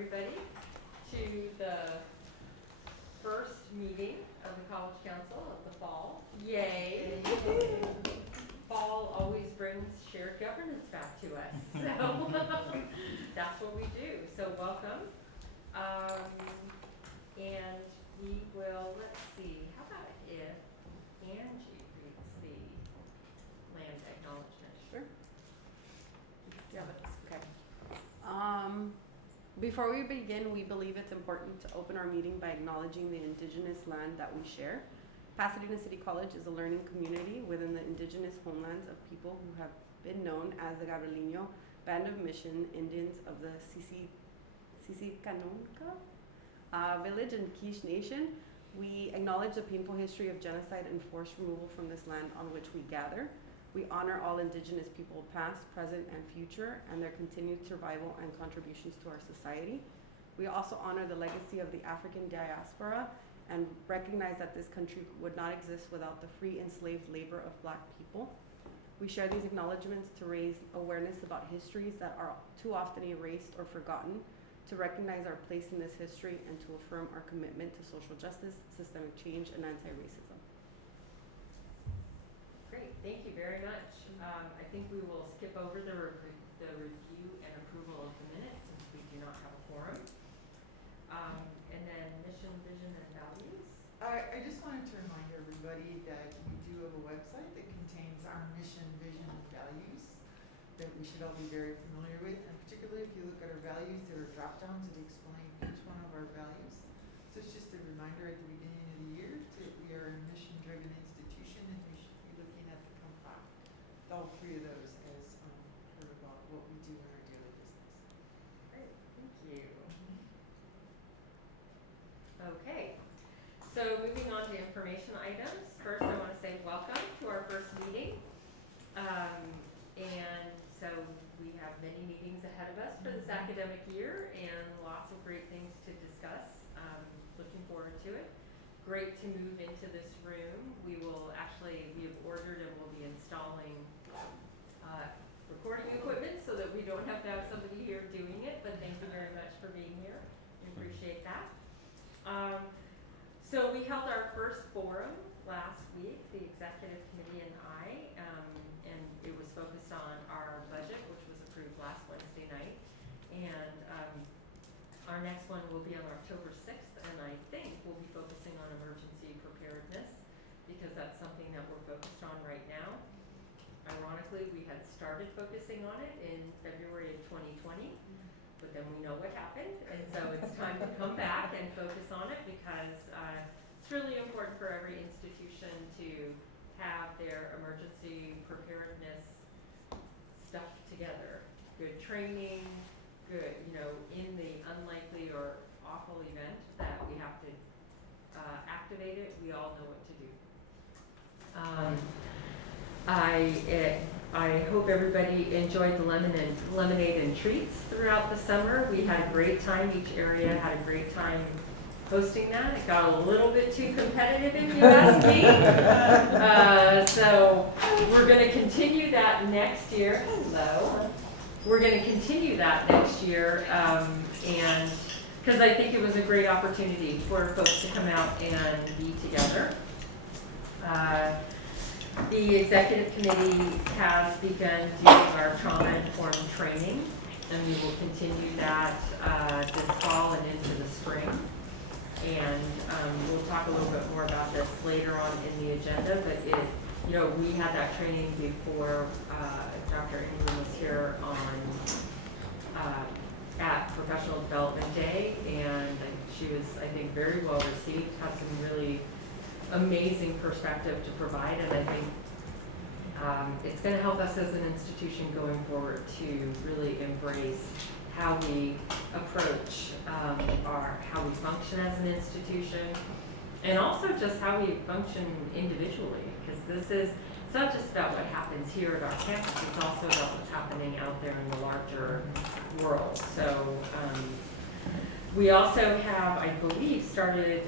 everybody to the first meeting of the College Council of the fall. Yay! Fall always brings shared governance back to us, so that's what we do. So welcome. And we will, let's see, how about if Angie reads the land acknowledgement? Sure. Yeah, that's okay. Before we begin, we believe it's important to open our meeting by acknowledging the indigenous land that we share. Pasadena City College is a learning community within the indigenous homelands of people who have been known as the Gabrielino Band of Mission Indians of the Sissicanonca village and Quiche Nation. We acknowledge the painful history of genocide and forced removal from this land on which we gather. We honor all indigenous people past, present, and future, and their continued survival and contributions to our society. We also honor the legacy of the African diaspora and recognize that this country would not exist without the free enslaved labor of Black people. We share these acknowledgements to raise awareness about histories that are too often erased or forgotten, to recognize our place in this history, and to affirm our commitment to social justice, systemic change, and anti-racism. Great, thank you very much. I think we will skip over the review and approval of the minutes since we do not have a quorum. And then mission, vision, and values. I just wanted to remind everybody that we do have a website that contains our mission, vision, and values that we should all be very familiar with. And particularly if you look at our values, there are drop downs that explain each one of our values. So it's just a reminder at the beginning of the year that we are a mission-driven institution, and we should be looking at the compact, all three of those as part of what we do in our daily business. Great, thank you. Okay, so moving on to information items. First, I want to say welcome to our first meeting. And so we have many meetings ahead of us for this academic year and lots of great things to discuss. Looking forward to it. Great to move into this room. We have ordered and will be installing recording equipment so that we don't have to have somebody here doing it, but thank you very much for being here. We appreciate that. So we held our first forum last week, the executive committee and I, and it was focused on our budget, which was approved last Wednesday night. And our next one will be on October 6th, and I think we'll be focusing on emergency preparedness because that's something that we're focused on right now. Ironically, we had started focusing on it in February of 2020, but then we know what happened, and so it's time to come back and focus on it because it's really important for every institution to have their emergency preparedness stuff together. Good training, good, in the unlikely or awful event that we have to activate it, we all know what to do. I hope everybody enjoyed the lemonade and treats throughout the summer. We had a great time. Each area had a great time hosting that. It got a little bit too competitive, if you ask me. So we're going to continue that next year. Hello. We're going to continue that next year, and because I think it was a great opportunity for folks to come out and be together. The executive committee has begun doing our trauma-informed training, and we will continue that this fall and into the spring. And we'll talk a little bit more about this later on in the agenda, but we had that training before Dr. Ingram was here at Professional Development Day, and she was, I think, very well received, had some really amazing perspective to provide, and I think it's going to help us as an institution going forward to really embrace how we approach how we function as an institution, and also just how we function individually, because it's not just about what happens here at our campus, it's also about what's happening out there in the larger world. So we also have, I believe, started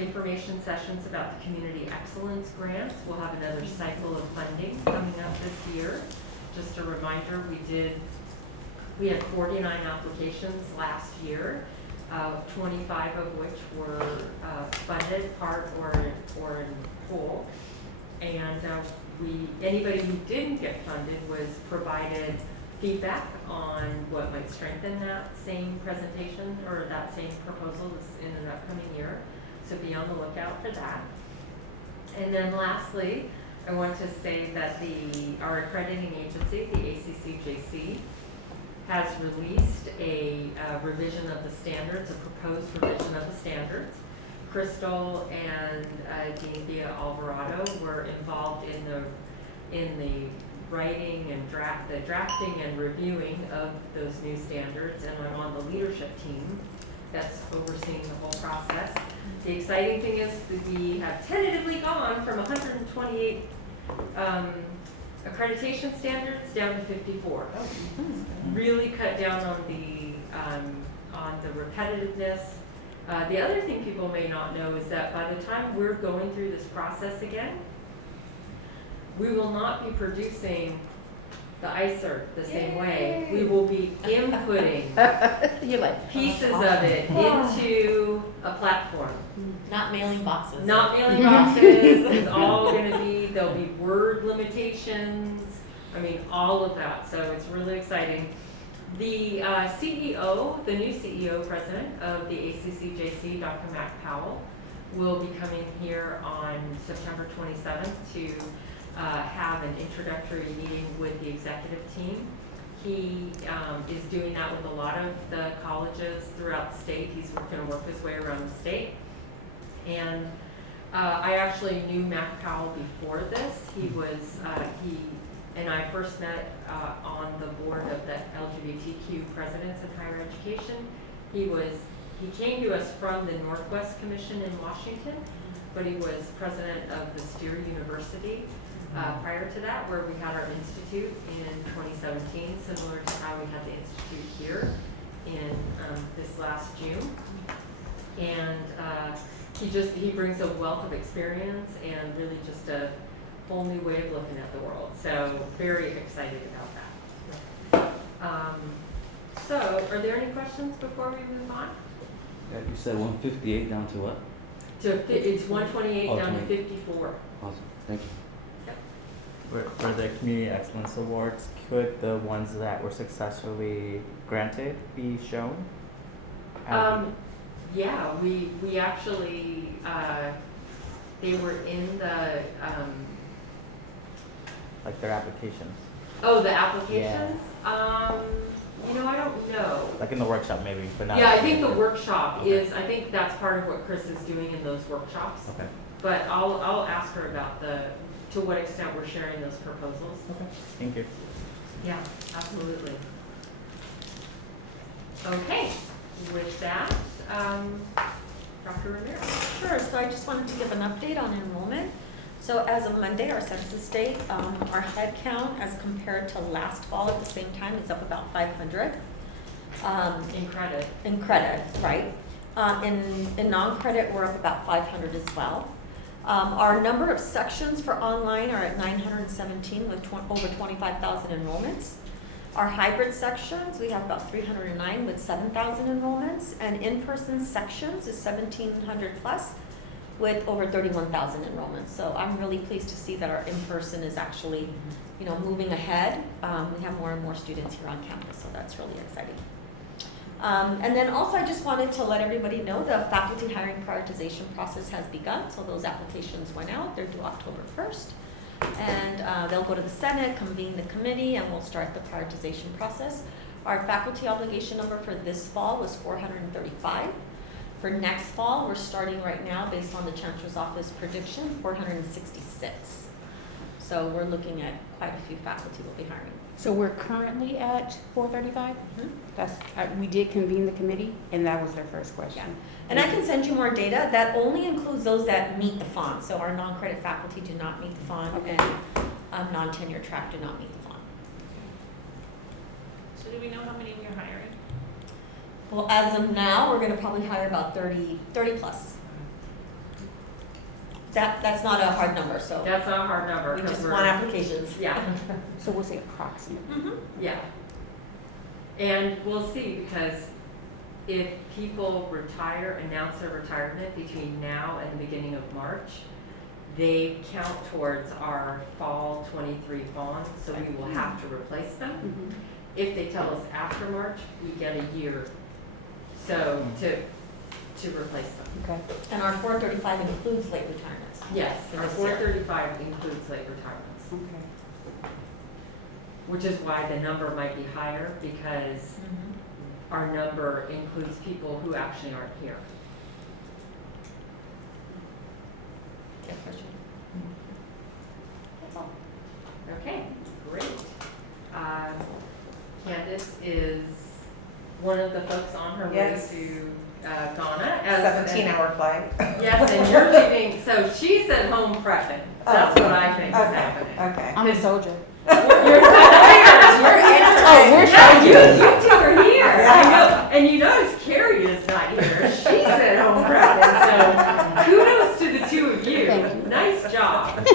information sessions about the Community Excellence Grants. We'll have another cycle of funding coming up this year. Just a reminder, we did We had 49 applications last year, 25 of which were funded, part or in full. And anybody who didn't get funded was provided feedback on what might strengthen that same presentation or that same proposal in an upcoming year. So be on the lookout for that. And then lastly, I want to say that our accrediting agency, the ACCJC, has released a revision of the standards, a proposed revision of the standards. Crystal and Dean Via Alvarado were involved in the writing and drafting and reviewing of those new standards, and I'm on the leadership team that's overseeing the whole process. The exciting thing is that we have tentatively gone from 128 accreditation standards down to 54. Really cut down on the repetitiveness. The other thing people may not know is that by the time we're going through this process again, we will not be producing the ICER the same way. We will be inputting You're like, pieces of it into a platform. Not mailing boxes. Not mailing boxes. It's all going to be, there'll be word limitations. I mean, all of that. So it's really exciting. The CEO, the new CEO president of the ACCJC, Dr. Mac Powell, will be coming here on September 27th to have an introductory meeting with the executive team. He is doing that with a lot of the colleges throughout the state. He's going to work his way around the state. And I actually knew Mac Powell before this. He and I first met on the board of the LGBTQ presidents in higher education. He came to us from the Northwest Commission in Washington, but he was president of the Steer University prior to that, where we had our institute in 2017, similar to how we had the institute here in this last June. And he brings a wealth of experience and really just a whole new way of looking at the world. So very excited about that. So are there any questions before we move on? Yeah, you said 158 down to what? It's 128 Oh, down to 28. 54. Awesome, thank you. For the Community Excellence Awards, could the ones that were successfully granted be shown? Yeah, we actually, they were in the, Like their applications? the applications? I don't know. Like in the workshop maybe, but not. Yeah, I think the workshop Okay. I think that's part of what Chris is doing in those workshops. Okay. But I'll ask her about to what extent we're sharing those proposals. Okay, thank you. Yeah, absolutely. Okay, with that, Dr. Ramirez. Sure, so I just wanted to give an update on enrollment. So as of Monday, our census date, our head count as compared to last fall at the same time is up about 500. In credit. In credit, right. In non-credit, we're up about 500 as well. Our number of sections for online are at 917 with over 25,000 enrollments. Our hybrid sections, we have about 309 with 7,000 enrollments, and in-person sections is 1,700 plus with over 31,000 enrollments. So I'm really pleased to see that our in-person is actually, moving ahead. We have more and more students here on campus, so that's really exciting. And then also I just wanted to let everybody know the faculty hiring prioritization process has begun. So those applications went out. They're due October 1st. And they'll go to the Senate, convene the committee, and we'll start the prioritization process. Our faculty obligation number for this fall was 435. For next fall, we're starting right now, based on the Chancellor's Office prediction, 466. So we're looking at quite a few faculty we'll be hiring. So we're currently at 435? Mhm. That's, we did convene the committee, and that was their first question. And I can send you more data. That only includes those that meet the font. So our non-credit faculty do not meet the font, Okay. and non-tenure track do not meet the font. So do we know how many we're hiring? Well, as of now, we're gonna probably hire about 30 plus. That's not a hard number, so That's not a hard number. we 'cause just we're- want applications. Yeah, So we'll say approximate. Mhm. yeah. And we'll see, because if people retire, announce their retirement between now and the beginning of March, they count towards our fall 23 bonds, so we will have to replace them. Mhm. If they tell us after March, we get a year, so to replace them. Okay. And our 435 includes late retirements. Yes, our This year. 435 includes late retirements, Okay. which is why the number might be higher, because our number includes people who actually aren't here. Yeah, question. That's all. Okay, great. Candace is one of the folks on her way Yes. to Ghana. 17-hour flight. Yes, and you're leaving, so she's at home prepping. That's what I think is happening. Okay. I'm a soldier. You're Oh, we're Yeah, you soldiers. two are here. I Yeah. know, and you notice Carrie is not here. She's at home prepping, so kudos to the two of you. Thank you. Nice job.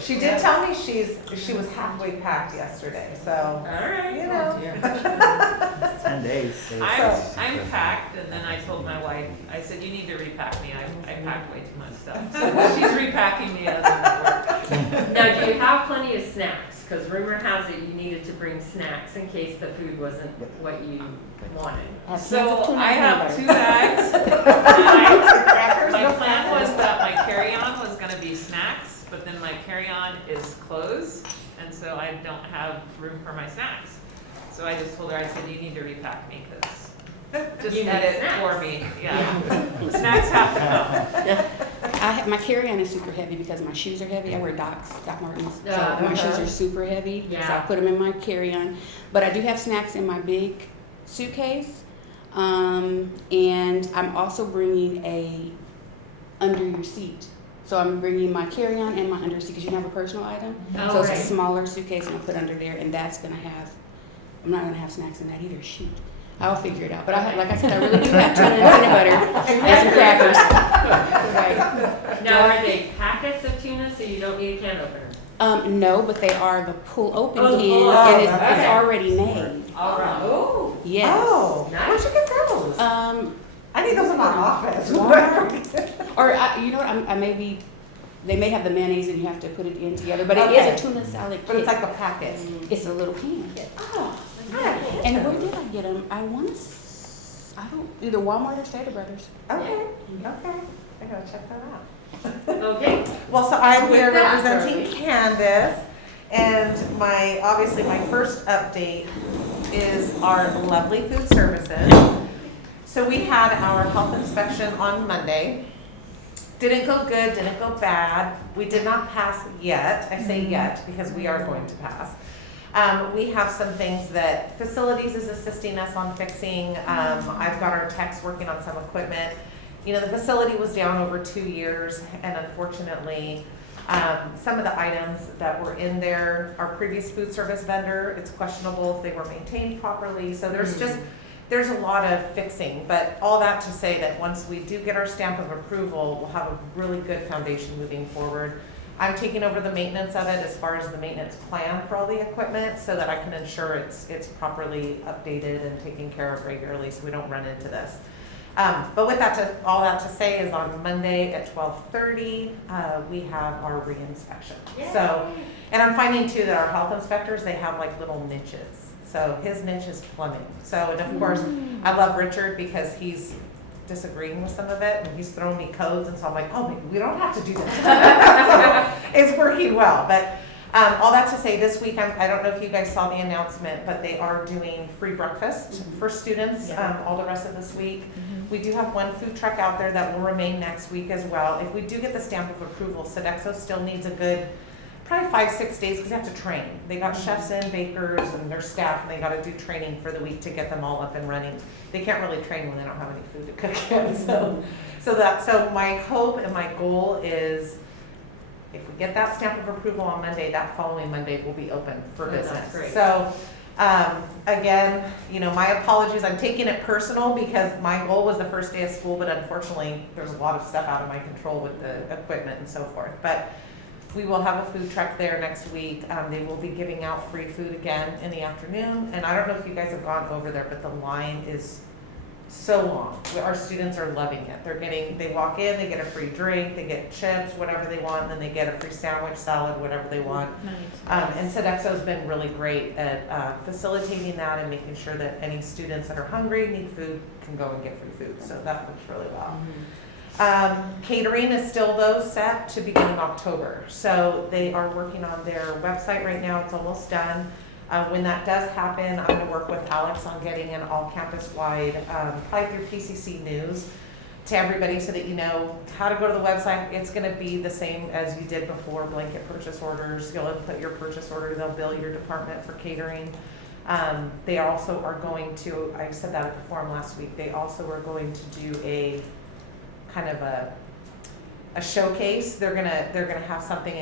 She did tell me she was halfway packed yesterday, so, All right. you know. 10 days. so- I'm packed, and then I told my wife, I said, you need to repack me, I packed way too much stuff. So she's repacking me as I'm at work. Now, do you have plenty of snacks? Because rumor has it you needed to bring snacks in case the food wasn't what you wanted. So I have 2 bags. And my plan was that my carry-on was gonna be snacks, but then my carry-on is clothes, and so I don't have room for my snacks. So I just told her, I said, you need to repack me, cause just You need edit snacks. for me, yeah. Snacks have to come. My carry-on is super heavy because my shoes are heavy. I wear Doc Martens, so my shoes are super heavy. So I Yeah. put them in my carry-on. But I do have snacks in my big suitcase. And I'm also bringing a under your seat. So I'm bringing my carry-on and my under seat because you can have a personal item. Oh, So it's right. a smaller suitcase and I'll put under there, and that's gonna have. I'm not gonna have snacks in that either. Shoot. I'll figure it out. But like I said, I really do have tuna and peanut butter and some crackers. Right. Now, are they packets of tuna so you don't need a can opener? No, but they are the pull open Oh, the can, pull and open. it's Okay. already made. All right. Oh, Yes. Oh, Nice. where'd you get those? I need those in my office. Or you know what? I maybe they may have the mayonnaise and you have to put it in together, but it Okay. is a tuna salad But kit. it's like a packet. It's a little can. Oh, And where did I get them? I want to. I don't either Walmart or Stater Brothers. okay, okay. I gotta check that out. okay. Well, so I'm With here that, representing Shirley. Candace, and obviously my first update is our lovely food services. So we had our health inspection on Monday. Didn't go good, didn't go bad. We did not pass yet. I say yet because we are going to pass. We have some things that facilities is assisting us on fixing. I've got our techs working on some equipment. You know, the facility was down over 2 years, and unfortunately, some of the items that were in there, our previous food service vendor, it's questionable if they were maintained properly. So there's a lot of fixing, but all that to say that once we do get our stamp of approval, we'll have a really good foundation moving forward. I'm taking over the maintenance of it as far as the maintenance plan for all the equipment so that I can ensure it's properly updated and taken care of regularly so we don't run into this. But with that, all that to say is on Monday at 12:30, we have our re-inspection. So, and I'm finding too that our health inspectors, they have like little niches. So his niche is plumbing. So, and of course, I love Richard because he's disagreeing with some of it and he's throwing me codes, and so I'm like, oh, maybe we don't have to do that. So it's working well. But all that to say, this week, I don't know if you guys saw the announcement, but they are doing free breakfast for students all the rest of this week. We do have one food truck out there that will remain next week as well. If we do get the stamp of approval, Sodexo still needs a good, probably 5-6 days because they have to train. They got chefs in, bakers, and their staff, and they got to do training for the week to get them all up and running. They can't really train when they don't have any food to cook yet. So my hope and my goal is if we get that stamp of approval on Monday, that following Monday will be open for Oh, that's business. great. So again, you know, my apologies. I'm taking it personal because my goal was the first day of school, but unfortunately, there's a lot of stuff out of my control with the equipment and so forth. But we will have a food truck there next week. They will be giving out free food again in the afternoon. And I don't know if you guys have gone over there, but the line is so long. Our students are loving it. They walk in, they get a free drink, they get chips, whatever they want, and then they get a free sandwich, salad, whatever they want. And Sodexo's been really great at facilitating that and making sure that any students that are hungry, need food, can go and get free food. So that works really well. Catering is still though set to begin in October. So they are working on their website right now. It's almost done. When that does happen, I'm gonna work with Alex on getting an all campus-wide, probably through PCC News to everybody so that you know how to go to the website. It's gonna be the same as you did before, blanket purchase orders. You'll input your purchase order, they'll bill your department for catering. They also are going to, I said that at the forum last week, they also are going to do a kind of a showcase. They're gonna have something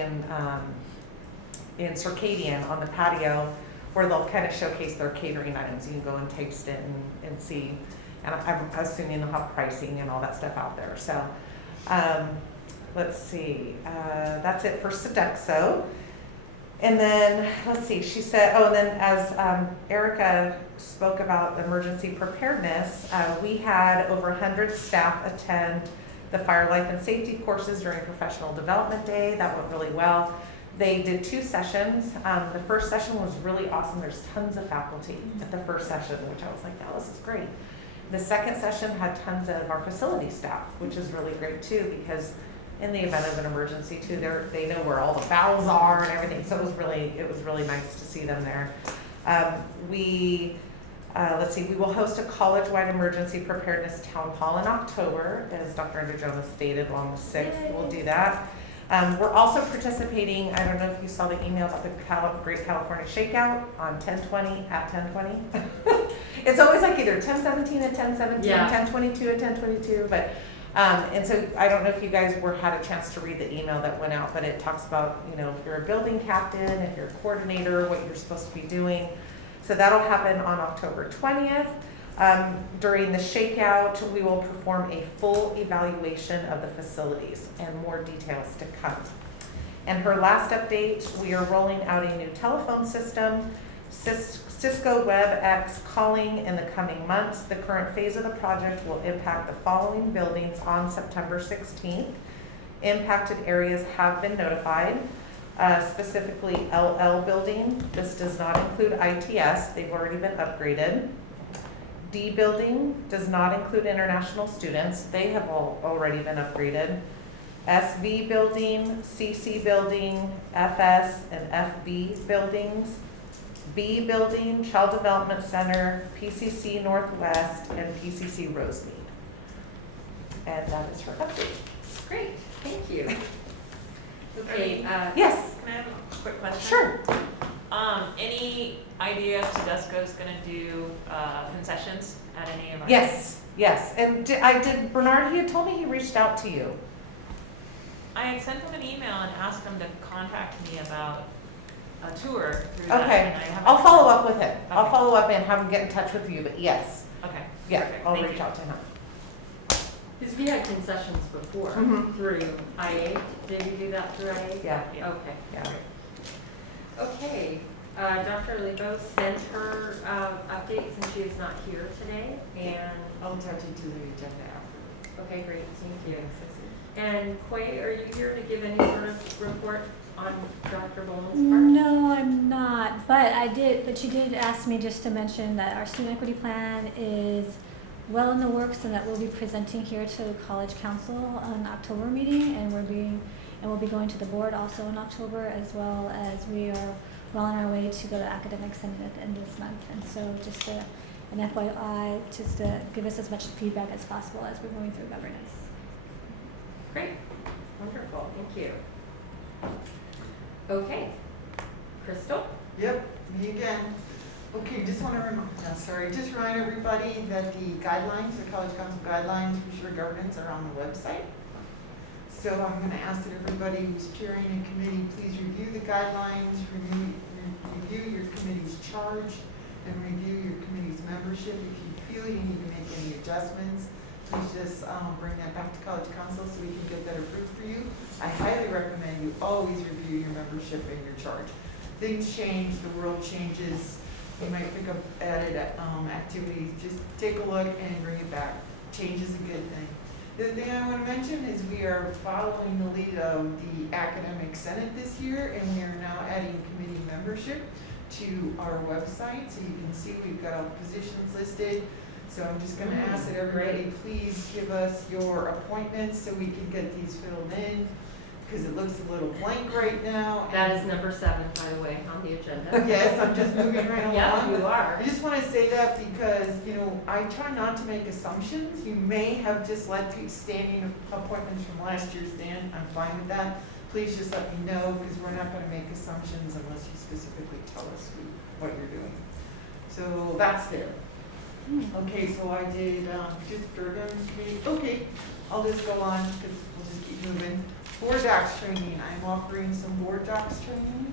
in Circadian on the patio where they'll kind of showcase their catering items. You can go and taste it and see, and I'm assuming they'll have pricing and all that stuff out there. So let's see, that's it for Sodexo. And then, let's see, she said, and then as Erica spoke about emergency preparedness, we had over 100 staff attend the fire, life, and safety courses during Professional Development Day. That went really well. They did 2 sessions. The first session was really awesome. There's tons of faculty at the first session, which I was like, oh, this is great. The second session had tons of our facility staff, which is really great too, because in the event of an emergency too, they know where all the valves are and everything. So it was really nice to see them there. Let's see, we will host a college-wide emergency preparedness town hall in October, as Dr. Jonas stated, on the 6th. We'll do that. We're also participating, I don't know if you saw the email about the Great California Shakeout on 10/20 at 10/20. It's always like either 10/17 at 10/17, Yeah. 10/22 at 10/22, but and so I don't know if you guys had a chance to read the email that went out, but it talks about, if you're a building captain, if you're a coordinator, what you're supposed to be doing. So that'll happen on October 20th. During the shakeout, we will perform a full evaluation of the facilities, and more details to come. And her last update, we are rolling out a new telephone system, Cisco WebEx calling in the coming months. The current phase of the project will impact the following buildings on September 16th. Impacted areas have been notified, specifically LL building. This does not include ITS, they've already been upgraded. D building does not include international students, they have already been upgraded. SV building, CC building, FS and FB buildings. B building, Child Development Center, PCC Northwest, and PCC Rosemead. And that is her update. Great, thank you. Okay, Yes, Can I have a quick question? sure. Any idea if Tedesco's gonna do concessions at any of our? Yes, and Bernard, he had told me he reached out to you. I had sent him an email and asked him to contact me about a tour through that. Okay, and I haven't- I'll follow up with him. I'll Okay. follow up and have him get in touch with you, but yes, Okay. yeah, Perfect. I'll Thank reach you. out to him. because we had concessions before Mhm. through IA. Did you do that through IA? Yeah, Yeah. Okay. yeah. Okay, Dr. Lebo sent her updates and she is not here today. And, I'll touch into the agenda after. okay, great, thank you. And Quay, are you here to give any sort of report on Dr. Bowman's part? No, I'm not, but she did ask me just to mention that our student equity plan is well in the works and that we'll be presenting here to the College Council on October meeting, and we'll be going to the board also in October, as well as we are well on our way to go to academic senate at the end of this month. And so just an FYI, just to give us as much feedback as possible as we're going through governance. Great, wonderful, thank you. Okay, Crystal? Yep, me again. Okay, just remind everybody that the guidelines, the College Council guidelines for sure governance are on the website. So I'm gonna ask that everybody who's chairing a committee, please review the guidelines, review your committee's charge, and review your committee's membership. If you feel you need to make any adjustments, please just bring that back to College Council so we can get that approved for you. I highly recommend you to always review your membership and your charge. Things change, the world changes, you might pick up added activities, just take a look and bring it back. Change is a good thing. The other thing I want to mention is we are following the lead of the Academic Senate this year, and we are now adding committee membership to our website, so you can see we've got all the positions listed. So I'm just gonna ask that everybody please give us your appointments so we can get these filled in, because it looks a little blank right now. That is number 7, by the way, on the agenda. Yes, I'm just moving right along. Yeah, you are. I just want to say that because, you know, I try not to make assumptions. You may have just let standing appointments from last year stand. I'm fine with that. Please just let me know, because we're not going to make assumptions unless you specifically tell us what you're doing. So that's there. Okay, so I did just Durgan committee. Okay, I'll just go on because we'll just keep moving. Board docs training. I'm offering some board docs training.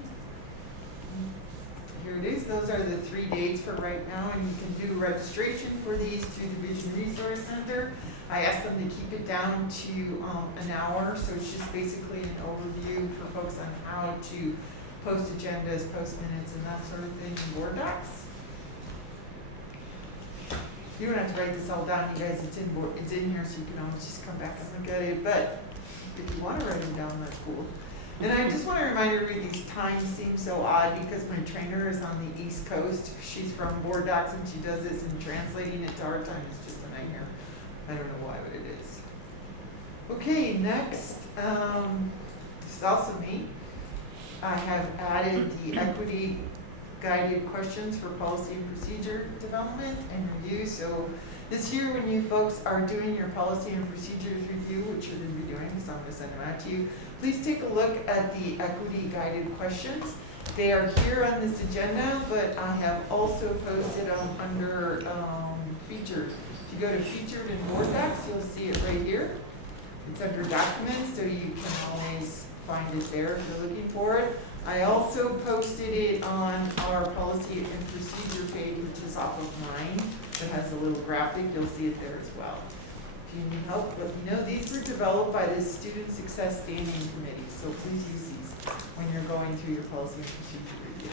Here it is. Those are the 3 dates for right now, and you can do registration for these through the Vision Resource Center. I asked them to keep it down to an hour, so it's just basically an overview for folks on how to post agendas, post minutes, and that sort of thing in board docs. You don't have to write this all down, you guys. It's in here, so you can always just come back and look at it. But if you want to write them down, that's cool. And I just want to remind everybody, these times seem so odd because my trainer is on the East Coast. She's from Board Docs and she does this, and translating it to our time is just a nightmare. I don't know why, but it is. Okay, next, it's also me. I have added the equity guided questions for policy and procedure development and review. So this year, when you folks are doing your policy and procedures review, which you're going to be doing because I'm going to send them out to you, please take a look at the equity guided questions. They are here on this agenda, but I have also posted them under featured. If you go to featured in board docs, you'll see it right here. It's under documents, so you can always find it there if you're looking for it. I also posted it on our policy and procedure page, which is off of mine. It has a little graphic. You'll see it there as well. If you need help, let me know. These were developed by the Student Success Standing Committee, so please use these when you're going through your policy and procedure review.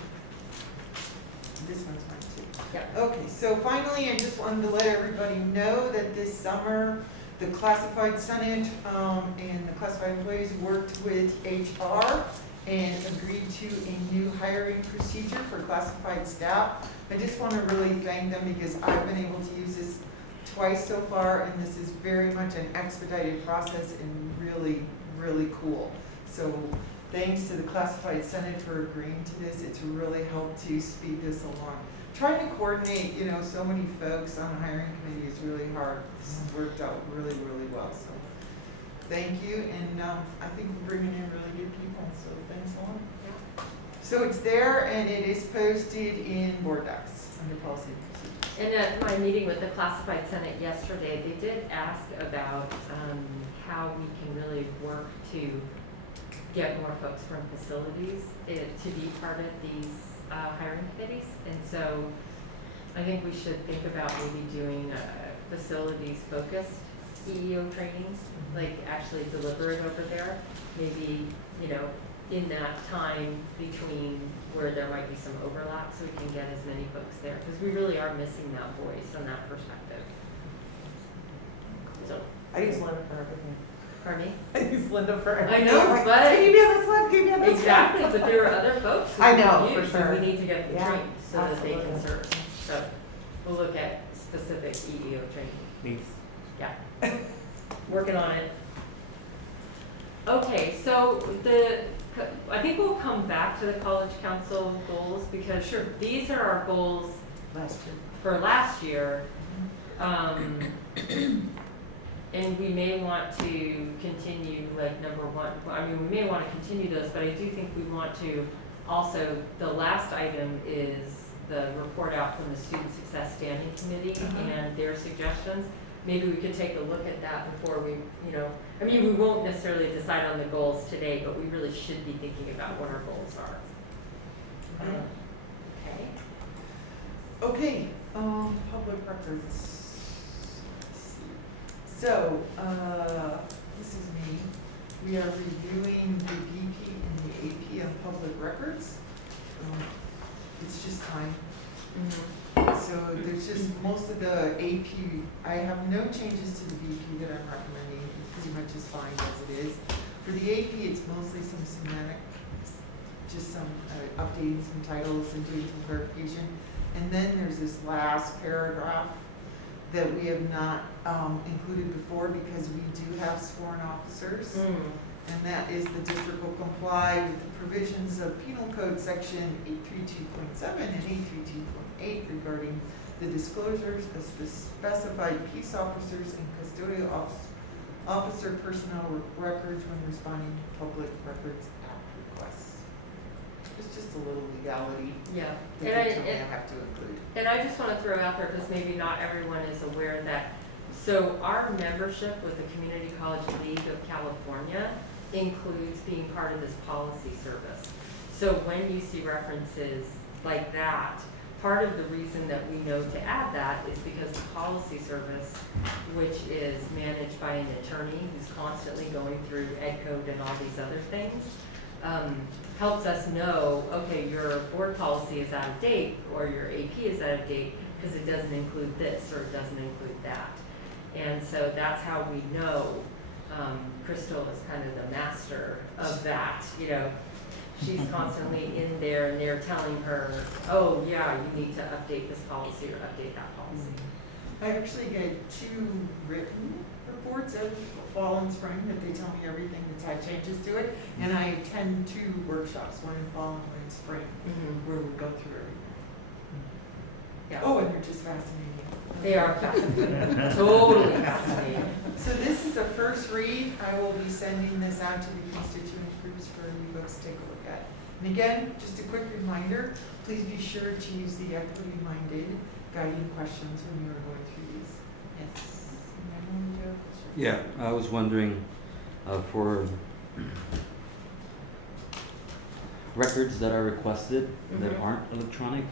This one's mine too. Yeah. Okay, so finally, I just wanted to let everybody know that this summer, the Classified Senate and the classified employees worked with HR and agreed to a new hiring procedure for classified staff. I just want to really thank them because I've been able to use this twice so far, and this is very much an expedited process and really, really cool. So thanks to the Classified Senate for agreeing to this. It's really helped to speed this along. Trying to coordinate, you know, so many folks on a hiring committee is really hard. This has worked out really, really well. So thank you, and I think we're bringing in really good people, so thanks a lot. Yeah. So it's there, and it is posted in board docs under policy and procedure. And at my meeting with the Classified Senate yesterday, they did ask about how we can really work to get more folks from facilities to be part of these hiring committees. And so I think we should think about maybe doing facilities focused EEO trainings, like actually deliver it over there, maybe, you know, in that time between where there might be some overlap, so we can get as many folks there, because we really are missing that voice and that perspective. So, I use Linda for everything. pardon me? I use Linda for I everything. know, Like, but can you be on this one? Can you be on this one? exactly, but there are other folks who I can know, use, for and sure. we need to get them Yeah, trained so that they can absolutely. serve. So we'll look at specific EEO training. Please. Yeah, working on it. Okay, so I think we'll come back to the College Council goals because these are our goals Last year. for last year. And we may want to continue like number one, I mean, we may want to continue those, but I do think we want to also, the last item is the report out from the Student Success Standing Committee and their suggestions. Maybe we could take a look at that before we, you know, I mean, we won't necessarily decide on the goals today, but we really should be thinking about what our goals are. Okay. Okay, public records. Let's see. So, this is me. we are reviewing the BP and the AP on public records. It's just time. So there's just most of the AP, I have no changes to the BP that I'm recommending, it pretty much is fine as it is. For the AP, it's mostly some semantic, just some updating some titles and doing some clarification. And then there's this last paragraph that we have not included before because we do have sworn officers. And that is the district will comply with the provisions of Penal Code Section 832.7 and 832.8 regarding the disclosures of specified peace officers and custodial officer personnel records when responding to Public Records Act requests. It's just a little legality Yeah. that they tell me I have to include. And I just want to throw out there, because maybe not everyone is aware that, so our membership with the Community College League of California includes being part of this policy service. So when you see references like that, part of the reason that we know to add that is because the policy service, which is managed by an attorney who's constantly going through ed code and all these other things, helps us know, okay, your board policy is out of date or your AP is out of date because it doesn't include this or it doesn't include that. And so that's how we know Crystal is kind of the master of that, you know. She's constantly in there and they're telling her, oh yeah, you need to update this policy or update that policy. I actually get 2 written reports every fall and spring that they tell me everything that's had changes to it. And I attend 2 workshops, one in fall and one in spring, where we go through everything. Yeah. Oh, and they're just fascinating. They are fascinating, totally fascinating. So this is a first read. I will be sending this out to the constituent groups for you folks to take a look at. And again, just a quick reminder, please be sure to use the equity-minded guiding questions when you are going through these. Yes. Yeah, I was wondering, for records that are requested that aren't electronic,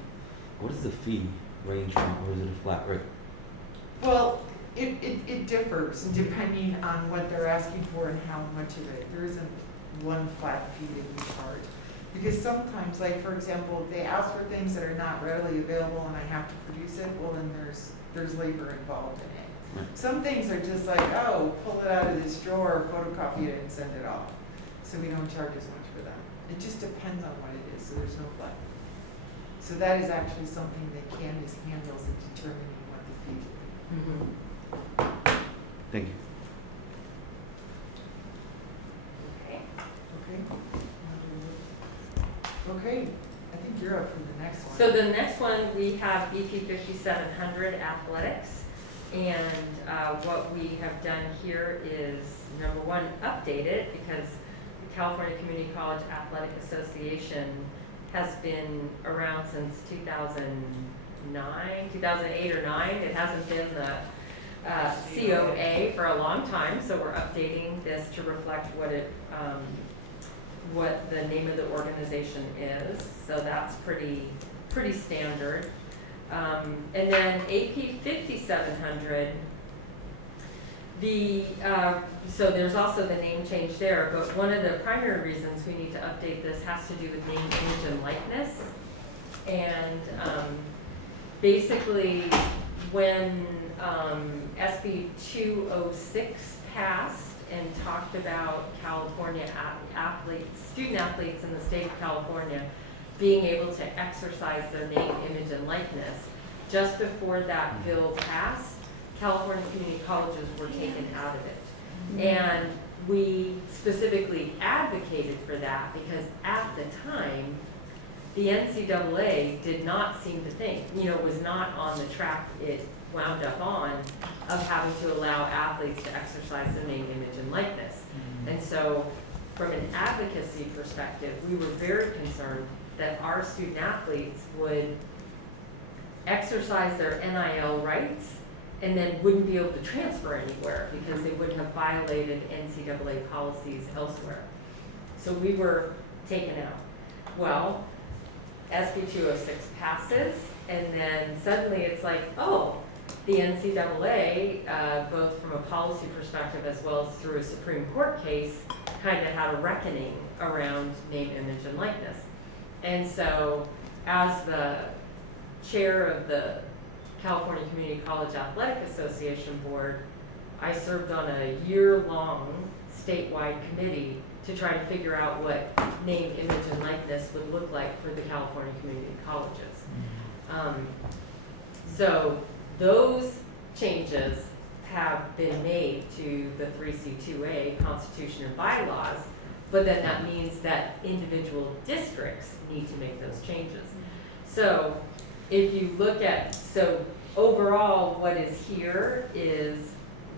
what is the fee range from, or is it a flat rate? Well, it differs depending on what they're asking for and how much of it. There isn't one flat fee that we charge. Because sometimes, like for example, if they ask for things that are not readily available and I have to produce it, well then there's labor involved in it. Right. Some things are just like, oh, pull it out of this drawer, photocopy it and send it off. So we don't charge as much for that. It just depends on what it is, so there's no flat. So that is actually something that Candace handles in determining what the fee will be. Thank you. Okay. Okay, I think you're up for the next one. So the next one, we have BP 5700 athletics. And what we have done here is, number one, update it because the California Community College Athletic Association has been around since 2008 or 9. It hasn't been the COA for a long time, so we're updating this to reflect what the name of the organization is. So that's pretty standard. And then AP 5700, so there's also the name change there, but one of the primary reasons we need to update this has to do with name, image, and likeness. And basically, when SB 206 passed and talked about California student athletes in the state of California being able to exercise their name, image, and likeness, just before that bill passed, California community colleges were taken out of it. And we specifically advocated for that because at the time, the NCAA did not seem to think, was not on the track it wound up on of having to allow athletes to exercise their name, image, and likeness. And so from an advocacy perspective, we were very concerned that our student athletes would exercise their NIL rights and then wouldn't be able to transfer anywhere because they would have violated NCAA policies elsewhere. So we were taken out. Well, SB 206 passes, and then suddenly it's like, oh, the NCAA, both from a policy perspective as well as through a Supreme Court case, kind of had a reckoning around name, image, and likeness. And so, as the chair of the California Community College Athletic Association Board, I served on a year-long statewide committee to try to figure out what name, image, and likeness would look like for the California community colleges. So those changes have been made to the 3C2A Constitution and bylaws, but then that means that individual districts need to make those changes. So if you look at, so overall what is here is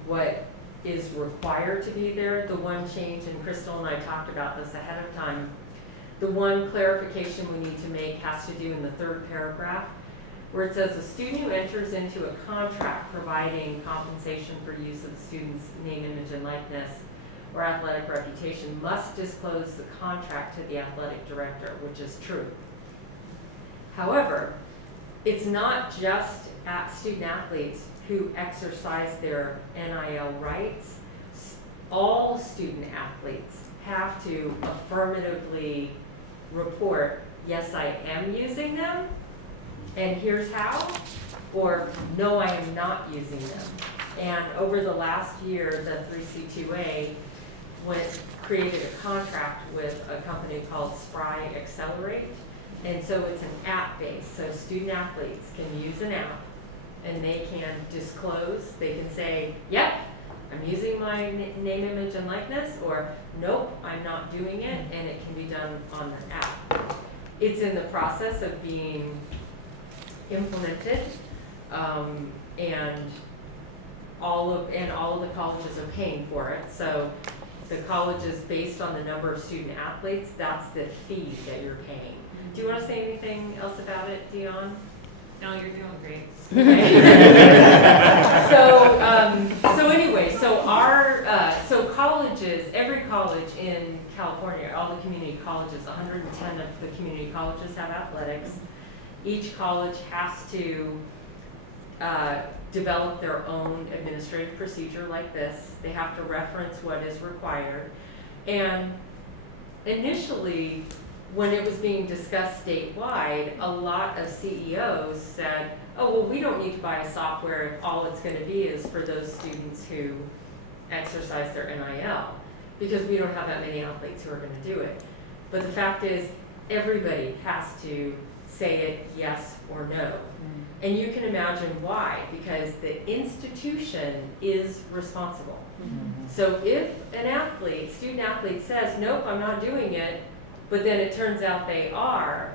what is required to be there. The one change, and Crystal and I talked about this ahead of time, the one clarification we need to make has to do in the third paragraph, where it says a student who enters into a contract providing compensation for use of the student's name, image, and likeness or athletic reputation must disclose the contract to the athletic director, which is true. However, it's not just student athletes who exercise their NIL rights. All student athletes have to affirmatively report, yes, I am using them, and here's how, or no, I am not using them. And over the last year, the 3C2A created a contract with a company called Spry Accelerate. And so it's an app based, so student athletes can use an app and they can disclose, they can say, yep, I'm using my name, image, and likeness, or nope, I'm not doing it, and it can be done on the app. It's in the process of being implemented, and all of the colleges are paying for it. So the colleges, based on the number of student athletes, that's the fee that you're paying. Do you want to say anything else about it, Dion? No, you're doing great. Okay. So anyway, so colleges, every college in California, all the community colleges, 110 of the community colleges have athletics. Each college has to develop their own administrative procedure like this. They have to reference what is required. And initially, when it was being discussed statewide, a lot of CEOs said, oh, well, we don't need to buy a software if all it's going to be is for those students who exercise their NIL, because we don't have that many athletes who are going to do it. But the fact is, everybody has to say it yes or no. And you can imagine why, because the institution is responsible. So if an athlete, student athlete says, nope, I'm not doing it, but then it turns out they are,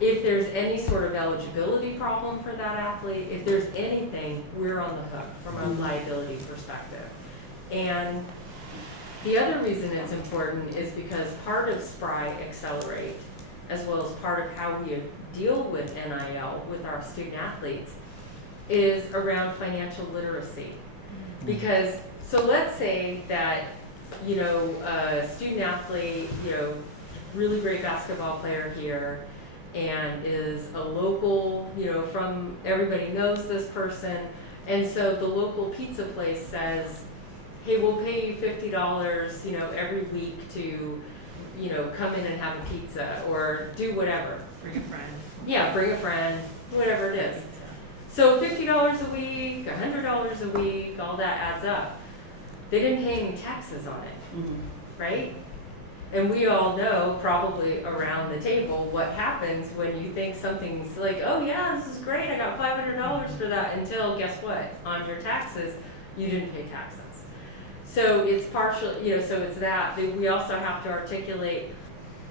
if there's any sort of eligibility problem for that athlete, if there's anything, we're on the hook from a liability perspective. And the other reason it's important is because part of Spry Accelerate, as well as part of how we deal with NIL with our student athletes, is around financial literacy. Because, so let's say that, a student athlete, really great basketball player here, and is a local, from, everybody knows this person, and so the local pizza place says, hey, we'll pay you $50, every week to, come in and have a pizza, or do whatever. Bring a friend. Yeah, bring a friend, whatever it is. So $50 a week, $100 a week, all that adds up. They didn't pay any taxes on it, right? And we all know, probably around the table, what happens when you think something's like, oh yeah, this is great, I got $500 for that, until guess what? On your taxes, you didn't pay taxes. So it's partial, so it's that. We also have to articulate,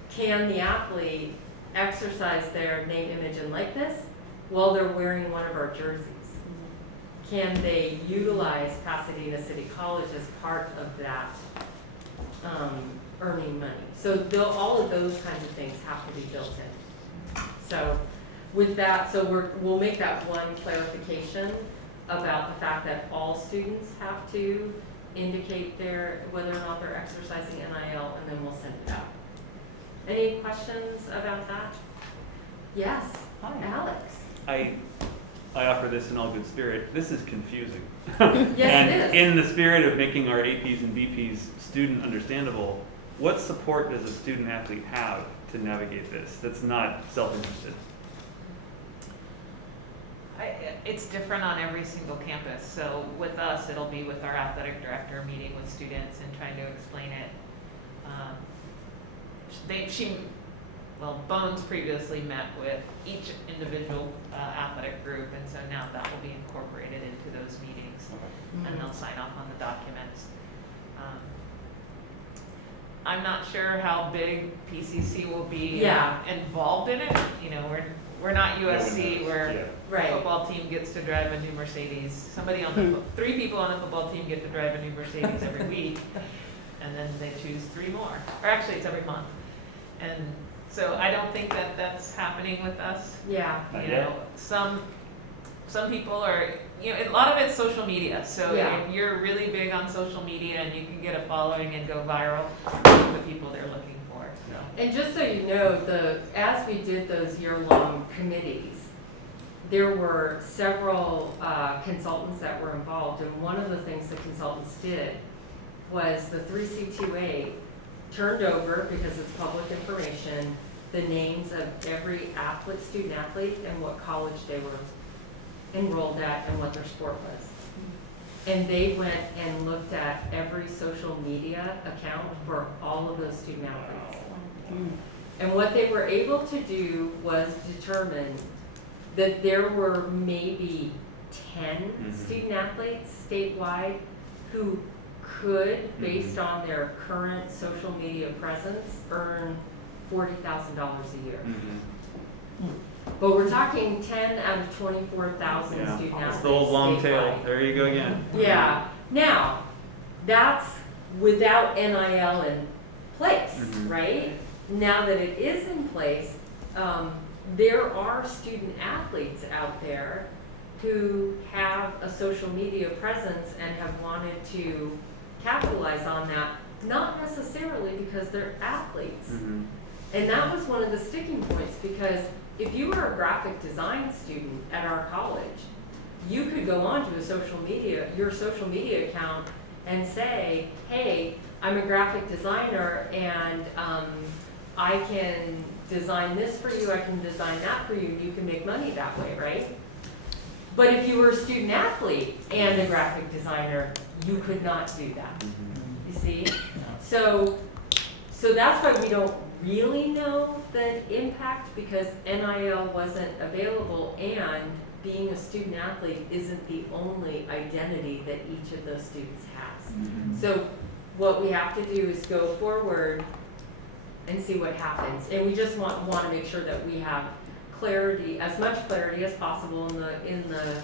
can the athlete exercise their name, image, and likeness while they're wearing one of our jerseys? Can they utilize Pasadena City College as part of that earning money? So all of those kinds of things have to be built in. So with that, we'll make that one clarification about the fact that all students have to indicate whether or not they're exercising NIL, and then we'll send it out. Any questions about that? Yes, Alex. I offer this in all good spirit. This is confusing. Yes, and it is. In the spirit of making our APs and BPs student understandable, what support does a student athlete have to navigate this that's not self-interested? It's different on every single campus. So with us, it'll be with our athletic director meeting with students and trying to explain it. Bones previously met with each individual athletic group, and so now that will be incorporated into those meetings, and they'll sign off on the documents. I'm not sure how big PCC will be involved in it. You know, we're not USC where Right. the football team gets to drive a new Mercedes. Somebody on the three people on the football team get to drive a new Mercedes every week, and then they choose 3 more. Or actually, it's every month. And so I don't think that that's happening with us. Yeah. Not You yet. know, some people are, you know, a lot of it's social media. So Yeah. if you're really big on social media and you can get a following and go viral, the people they're looking for. So. And just so you know, as we did those year-long committees, there were several consultants that were involved, and one of the things the consultants did was the 3C2A turned over, because it's public information, the names of every athlete, student athlete, and what college they were enrolled at and what their sport was. And they went and looked at every social media account for all of those student athletes. And what they were able to do was determine that there were maybe 10 student athletes statewide who could, based on their current social media presence, earn $40,000 a year. But we're talking 10 out of 24,000 Yeah, student athletes it's the old long tail. statewide. There you go again. Yeah. Now, that's without NIL in place, right? Now that it is in place, there are student athletes out there who have a social media presence and have wanted to capitalize on that, not necessarily because they're athletes. And that was one of the sticking points, because if you were a graphic design student at our college, you could go onto your social media account and say, hey, I'm a graphic designer and I can design this for you, I can design that for you, you can make money that way, right? But if you were a student athlete and a graphic designer, you could not do that, you see? So that's why we don't really know the impact, because NIL wasn't available, and being a student athlete isn't the only identity that each of those students has. So what we have to do is go forward and see what happens. And we just want to make sure that we have clarity, as much clarity as possible in the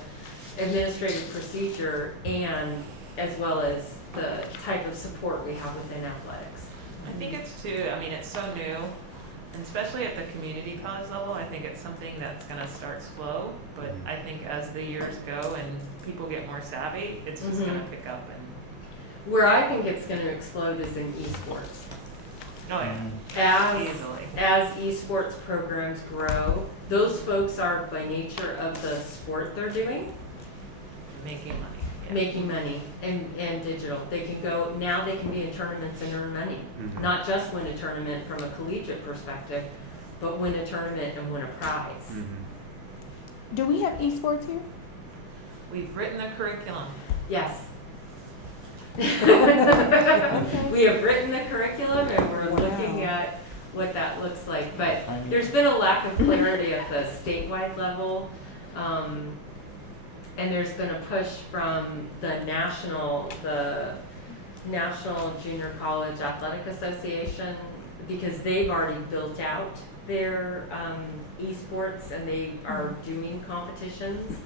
administrative procedure, and as well as the type of support we have within athletics. I think it's it's so new, and especially at the community college level, I think it's something that's gonna start slow, but I think as the years go and people get more savvy, it's just gonna pick up and. Where I think it's going to explode is in esports. Oh yeah. Easily. As esports programs grow, those folks are, by nature of the sport they're doing, Making money. Yeah. making money and digital. They can go, now they can be in tournaments and earn money. Not just win a tournament from a collegiate perspective, but win a tournament and win a prize. Do we have esports here? We've written the curriculum. Yes. We have written the curriculum and we're looking at what that looks like. But there's been a lack of clarity at the statewide level. And there's been a push from the National Junior College Athletic Association, because they've already built out their esports and they are doing competitions.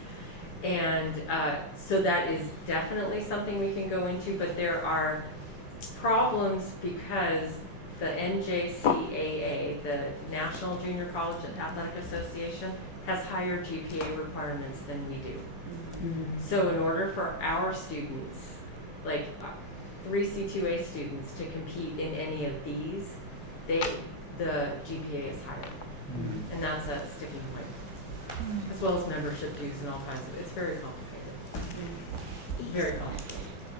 And so that is definitely something we can go into, but there are problems because the NJCAA, the National Junior College Athletic Association, has higher GPA requirements than we do. So in order for our students, like 3C2A students, to compete in any of these, the GPA is higher. And that's a sticking point. As well as membership dues and all kinds of, it's very complicated. Very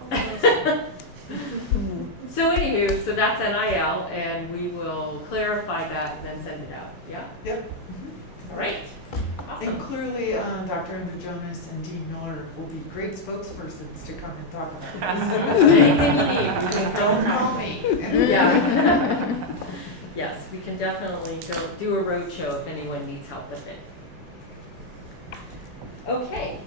complicated. So anywho, so that's NIL, and we will clarify that and then send it out, yeah? Yep. All right, And awesome. clearly, Dr. Andrew Jonas and Dean Miller will be great spokespersons to come and talk about this. Anything you need. Don't call me. Yeah. Yes, we can definitely do a roadshow if anyone needs help with it. Okay.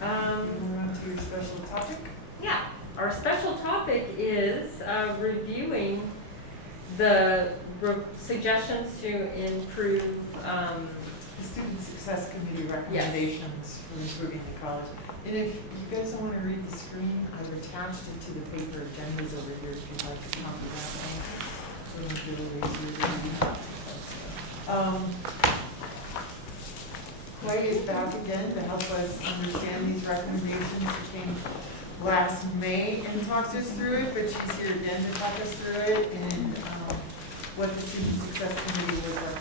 We're on to your special topic. Yeah, our special topic is reviewing the suggestions to improve, The Student Success Committee recommendations for improving the college. And if you guys don't want to read the screen, I've attached it to the paper agendas over here if you'd like to copy that one. So don't feel lazy or anything. Clay is back again to help us understand these recommendations. She came last May and talked us through it, but she's here again to talk us through it and what the Student Success Committee was like.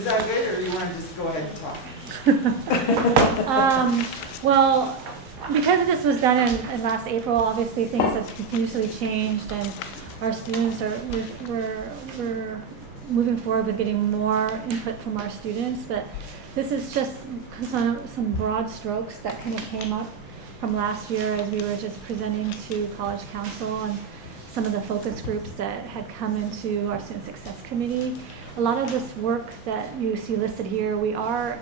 Is that good, or you want to just go ahead and talk? Well, because this was done in last April, obviously things have continuously changed, and our students we're moving forward with getting more input from our students. But this is just some broad strokes that kind of came up from last year as we were just presenting to College Council and some of the focus groups that had come into our Student Success Committee. A lot of this work that you see listed here, we are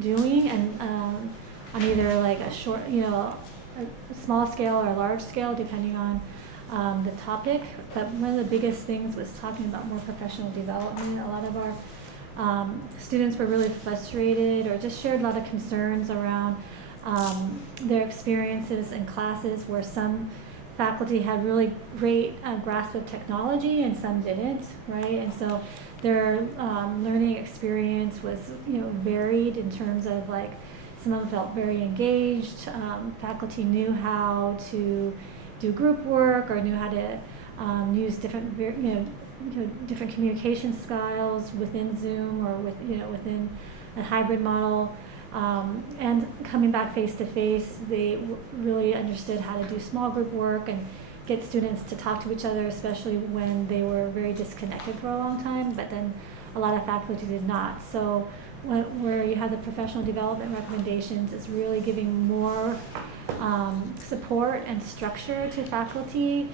doing, and on either like a short, a small scale or a large scale, depending on the topic. But one of the biggest things was talking about more professional development. A lot of our students were really frustrated or just shared a lot of concerns around their experiences in classes where some faculty had really great grasp of technology and some didn't, right? And so their learning experience was, varied in terms of like, some of them felt very engaged. Faculty knew how to do group work or knew how to use different, different communication styles within Zoom or within a hybrid model. And coming back face to face, they really understood how to do small group work and get students to talk to each other, especially when they were very disconnected for a long time, but then a lot of faculty did not. So where you have the professional development recommendations, it's really giving more support and structure to faculty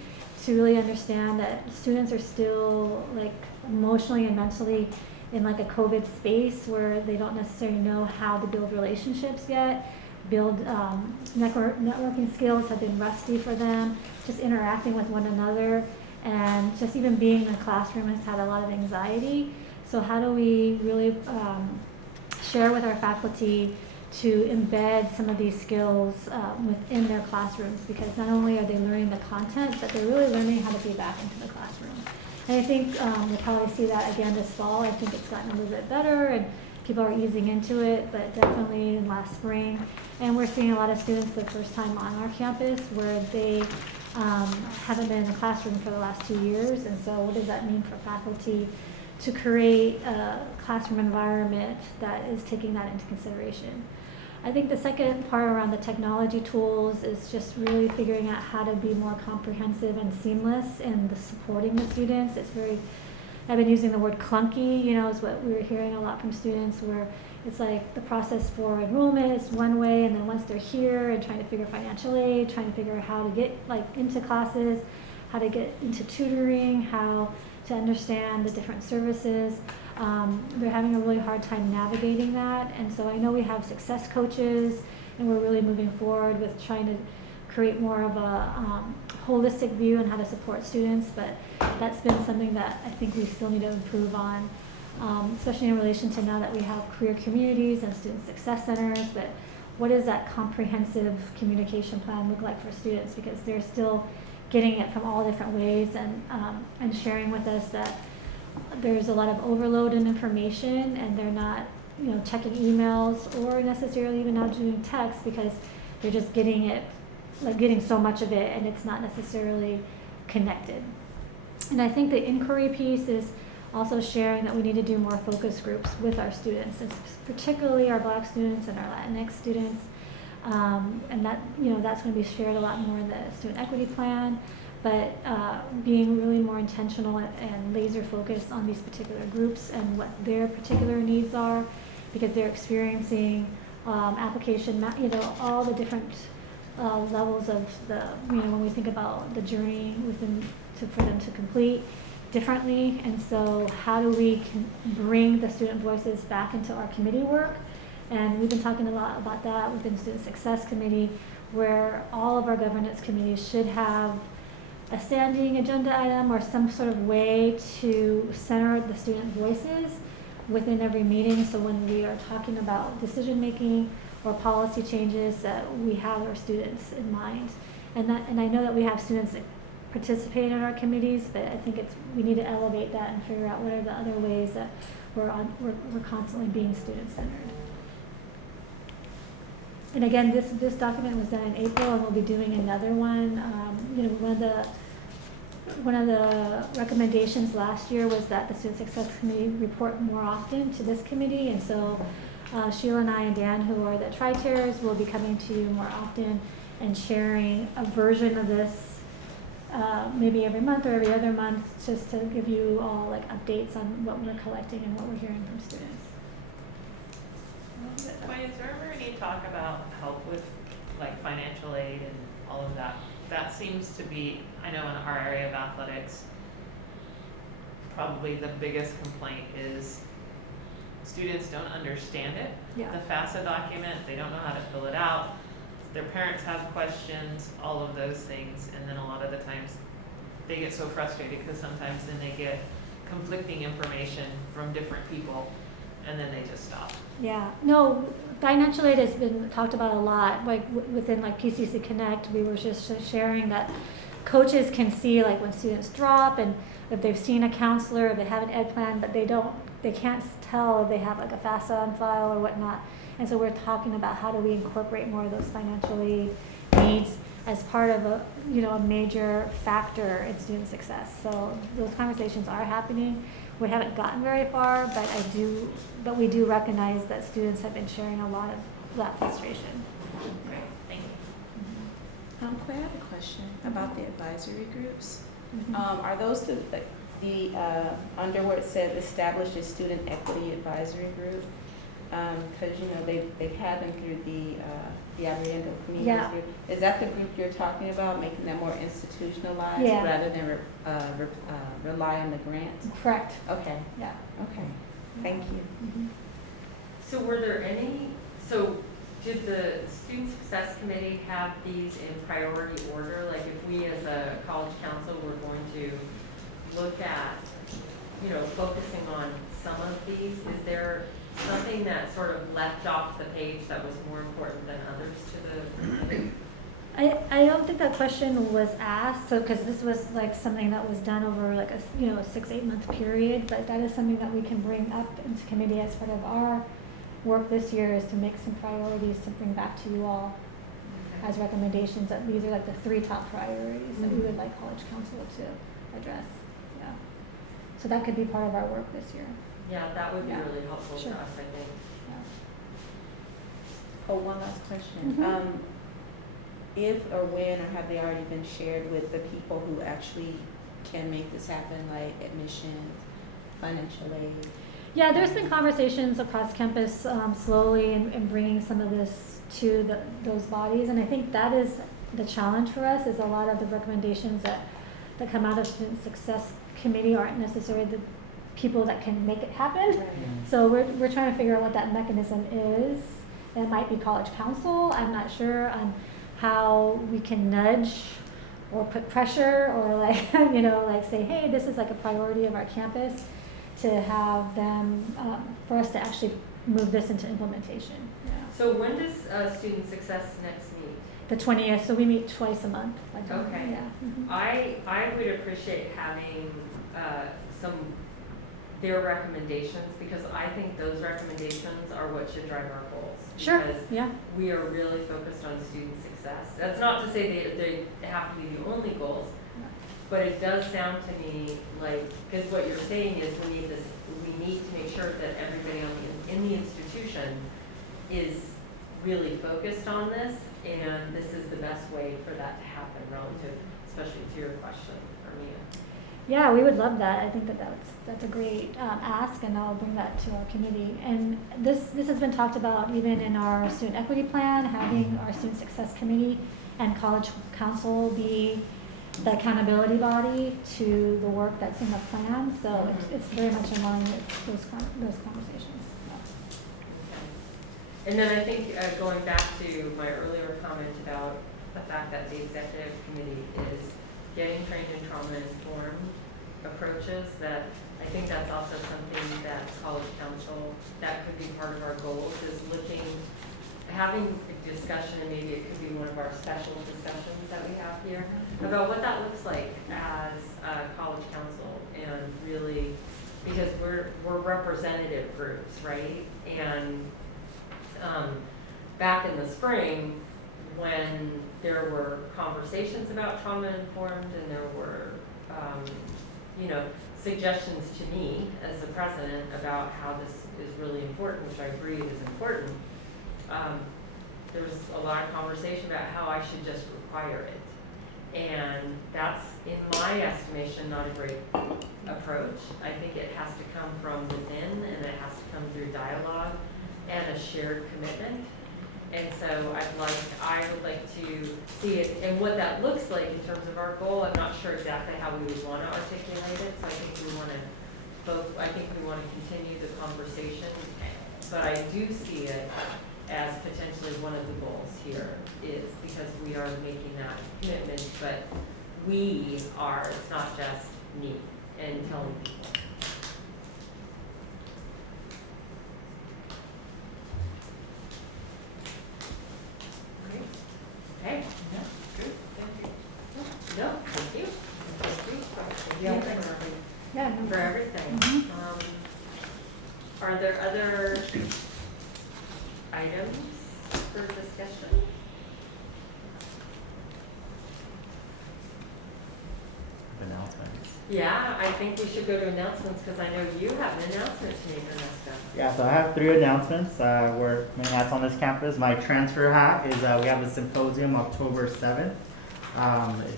to really understand that students are still like emotionally and mentally in like a COVID space where they don't necessarily know how to build relationships yet. Networking skills have been rusty for them, just interacting with one another, and just even being in a classroom has had a lot of anxiety. So how do we really share with our faculty to embed some of these skills within their classrooms, because not only are they learning the content, but they're really learning how to be back into the classroom. And I think we'll probably see that again this fall. I think it's gotten a little bit better and people are easing into it, but definitely in last spring. And we're seeing a lot of students for the first time on our campus where they haven't been in the classroom for the last 2 years. And so what does that mean for faculty to create a classroom environment that is taking that into consideration? I think the second part around the technology tools is just really figuring out how to be more comprehensive and seamless in the supporting the students. I've been using the word clunky, is what we were hearing a lot from students, where it's like the process for enrollment is one way, and then once they're here and trying to figure financial aid, trying to figure out how to get into classes, how to get into tutoring, how to understand the different services. They're having a really hard time navigating that, and so I know we have success coaches, and we're really moving forward with trying to create more of a holistic view on how to support students, but that's been something that I think we still need to improve on, especially in relation to now that we have career communities and student success centers. But what does that comprehensive communication plan look like for students, because they're still getting it from all different ways, and sharing with us that there's a lot of overload in information, and they're not checking emails or necessarily even not doing text, because they're just getting so much of it and it's not necessarily connected. And I think the inquiry piece is also sharing that we need to do more focus groups with our students, and particularly our Black students and our Latinx students, and that that's going to be shared a lot more in the student equity plan. but being really more intentional and laser focused on these particular groups and what their particular needs are, because they're experiencing application, all the different levels of the, when we think about the journey for them to complete differently. And so how do we bring the student voices back into our committee work? And we've been talking a lot about that within Student Success Committee, where all of our governance committees should have a standing agenda item or some sort of way to center the student voices within every meeting. So when we are talking about decision making or policy changes, that we have our students in mind. And I know that we have students that participate in our committees, but I think we need to elevate that and figure out what are the other ways that we're constantly being student centered. And again, this document was done in April, and we'll be doing another one. One of the recommendations last year was that the Student Success Committee report more often to this committee, and so Sheila and I and Dan, who are the tri-chairs, will be coming to you more often and sharing a version of this, maybe every month or every other month, just to give you all like updates on what we're collecting and what we're hearing from students. Wait, is there ever any talk about help with like financial aid and all of that? That seems to be, I know in our area of athletics, probably the biggest complaint is students don't understand it. Yeah. The FAFSA document, they don't know how to fill it out. Their parents have questions, all of those things, and then a lot of the times they get so frustrated because sometimes then they get conflicting information from different people, and then they just stop. Yeah, no, financial aid has been talked about a lot, like within like PCC Connect, we were just sharing that coaches can see like when students drop and if they've seen a counselor, if they have an ed plan, but they can't tell if they have like a FAFSA on file or whatnot. And so we're talking about how do we incorporate more of those financial aid needs as part of a major factor in student success. So those conversations are happening. We haven't gotten very far, but we do recognize that students have been sharing a lot of that frustration. Great, thank you. Claire, I have a question about the advisory groups. Mhm. Are those the under where it says establish a student equity advisory group? Because they've had them through the Abriendo community. Yeah. Is that the group you're talking about, making them more institutionalized Yeah. rather than rely on the grants? Correct. Okay. Yeah. Okay. Thank you. Mhm. So did the Student Success Committee have these in priority order? Like if we as a college council were going to look at, focusing on some of these, is there something that sort of leapt off the page that was more important than others to the committee? I don't think that question was asked, so because this was like something that was done over like a 6-8 month period, but that is something that we can bring up into committee as part of our work this year, is to make some priorities to bring back to you all as recommendations. That these are like the 3 top priorities that we would like college council to address. Yeah, so that could be part of our work this year. Yeah, that would be Yeah. really helpful Sure. for us, I think. Yeah. Oh, one last question. Mhm. If or when, or have they already been shared with the people who actually can make this happen, like admissions, financial aid? Yeah, there's been conversations across campus slowly in bringing some of this to those bodies, and I think that is the challenge for us. Is a lot of the recommendations that come out of Student Success Committee aren't necessarily the people that can make it happen. So we're trying to figure out what that mechanism is. It might be college council. I'm not sure on how we can nudge or put pressure or like say, hey, this is like a priority of our campus, to have them for us to actually move this into implementation. Yeah. So when does Student Success next meet? The 20th, so we meet twice a month. Okay. Yeah. Mhm. I would appreciate having their recommendations, because I think those recommendations are what should drive our goals. Sure. Because Yeah. we are really focused on student success. That's not to say they have to be the only goals, but it does sound to me like, because what you're saying is we need to make sure that everybody in the institution is really focused on this, and this is the best way for that to happen relative. especially to your question, Armenia. Yeah, we would love that. I think that's a great ask, and I'll bring that to our committee. And this has been talked about even in our student equity plan, having our student success committee and college council be the accountability body to the work that's in the plan. So it's very much in line with those conversations. And then I think going back to my earlier comment about the fact that the executive committee is getting trained in trauma-informed approaches, that I think that's also something that college council, that could be part of our goals, is having a discussion, and maybe it could be one of our special discussions that we have here, about what that looks like as a college council, and really, because we're representative groups, right? And back in the spring, when there were conversations about trauma-informed, and there were, suggestions to me as the president about how this is really important, which I agree is important, there was a lot of conversation about how I should just require it. And that's, in my estimation, not a great approach. I think it has to come from within, and it has to come through dialogue and a shared commitment. And so I would like to see it, and what that looks like in terms of our goal. I'm not sure exactly how we would want to articulate it, so I think we want to continue the conversation, but I do see it as potentially one of the goals here, is because we are making that commitment, but it's not just me and telling people. Okay. Yeah, good, thank you. No, thank you. Thank you Yeah. for everything. Mhm. Are there other items for discussion? Announcements. Yeah, I think we should go to announcements, because I know you have an announcement to make, Ernesto. Yeah, so I have 3 announcements. We're many hats on this campus. My transfer hat is we have a symposium October 7th.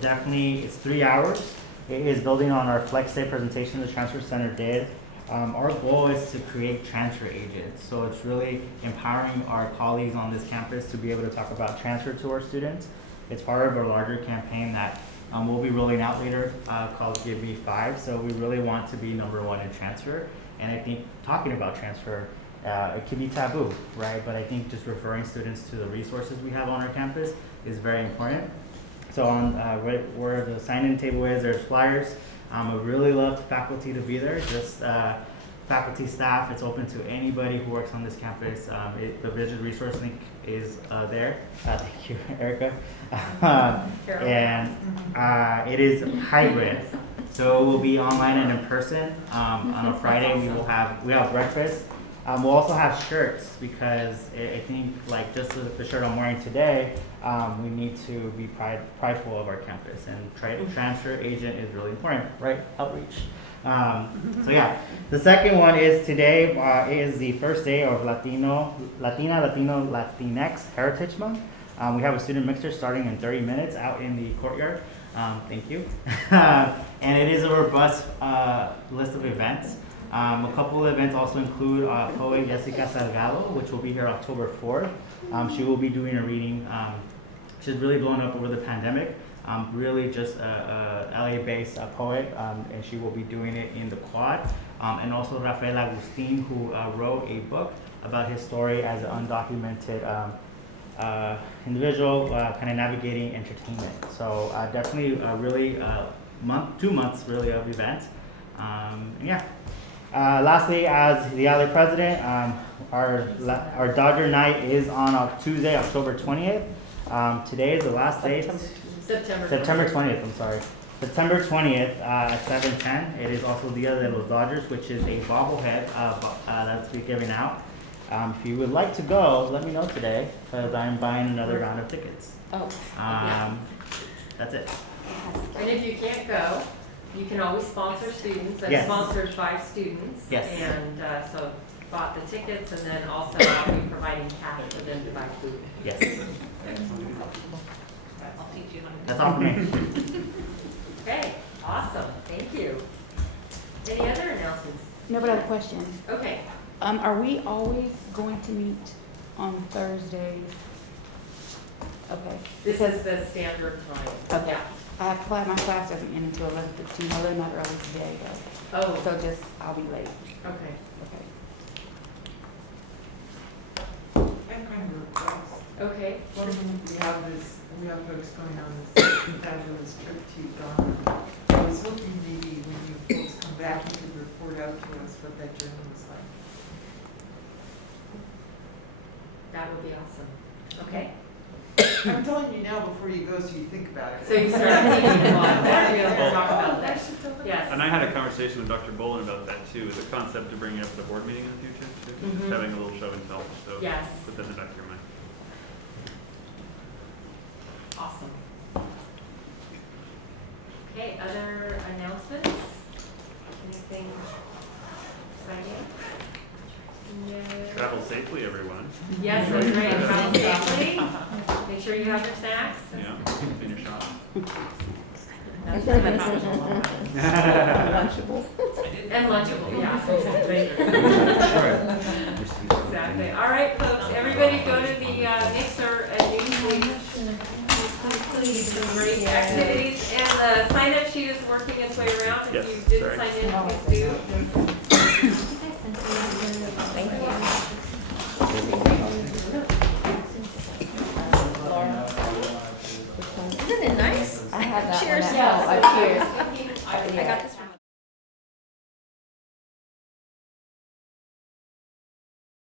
It's 3 hours. It is building on our Flex Day presentation the Transfer Center did. Our goal is to create transfer agents. So it's really empowering our colleagues on this campus to be able to talk about transfer to our students. It's part of a larger campaign that we'll be rolling out later called Give Me 5. So we really want to be #1 in transfer. And I think talking about transfer, it can be taboo, right? But I think just referring students to the resources we have on our campus is very important. So on where the sign-in table is, there's flyers. I would really love faculty to be there, just faculty, staff. It's open to anybody who works on this campus. The Vision Resource link is there. Thank you, Erica. And it is hybrid, so it will be online and in person. On a Friday, we have breakfast. We'll also have shirts, because I think, like just the shirt I'm wearing today, we need to be prideful of our campus, and transfer agent is really important, right? Outreach. So yeah, the second one is today is the first day of Latinx Heritage Month. We have a student mixer starting in 30 minutes out in the courtyard. Thank you. And it is a robust list of events. A couple of events also include poet Jessica Salgado, which will be here October 4th. She will be doing a reading. She's really blown up over the pandemic. Really just a LA-based poet, and she will be doing it in the quad. And also Rafael Agustin, who wrote a book about his story as an undocumented individual kind of navigating entertainment. So definitely really 2 months really of events. Yeah. Lastly, as the LA president, our Dodger night is on Tuesday, October 20th. Today is the last day. September 20th, I'm sorry. September 20th at 7:10. It is also Dia de los Dodgers, which is a bobblehead that's be given out. If you would like to go, let me know today, because I'm buying another round of tickets. Oh. That's it. And if you can't go, you can always sponsor students. I've Yes. sponsored 5 students. Yes. And so bought the tickets, and then also I'll be providing cash for them to buy food. Yes. I'll teach you how to. That's all for me. Okay, awesome, thank you. Any other announcements? No, but I have a question. Okay, Are we always going to meet on Thursdays? Okay. this is the standard time. Okay. I have class, my class doesn't end until 11:15, a little not early today though. Oh, So just, I'll be late. okay. Okay. And kind of request. Okay, One thing we have folks going on this fabulous trip to Ghana. I was hoping maybe when you folks come back, you could report out to us what that journey was like. that would be awesome. Okay, I'm telling you now before you go, so you think about it. so you start thinking about that, we'll talk about that. Yes. And I had a conversation with Dr. Bolin about that too, the concept of bringing it up at the board meeting in the future too, just Mhm. having a little show and tell, so Yes. put that in the back of your mind. Awesome. Okay, other announcements? Anything exciting? No. Travel safely, everyone. Yes, that's right, travel safely. Make sure you have your snacks. Yeah, finish off. That's what I'm talking about. And Lunchable, yeah, exactly. Exactly. All right, folks, everybody go to the Mixer and great activities, and the sign-up sheet is working its way around. If Yes, you didn't sorry. sign in, please do. Thank you. Isn't it nice? I have that Cheers. one at home. Cheers. I got this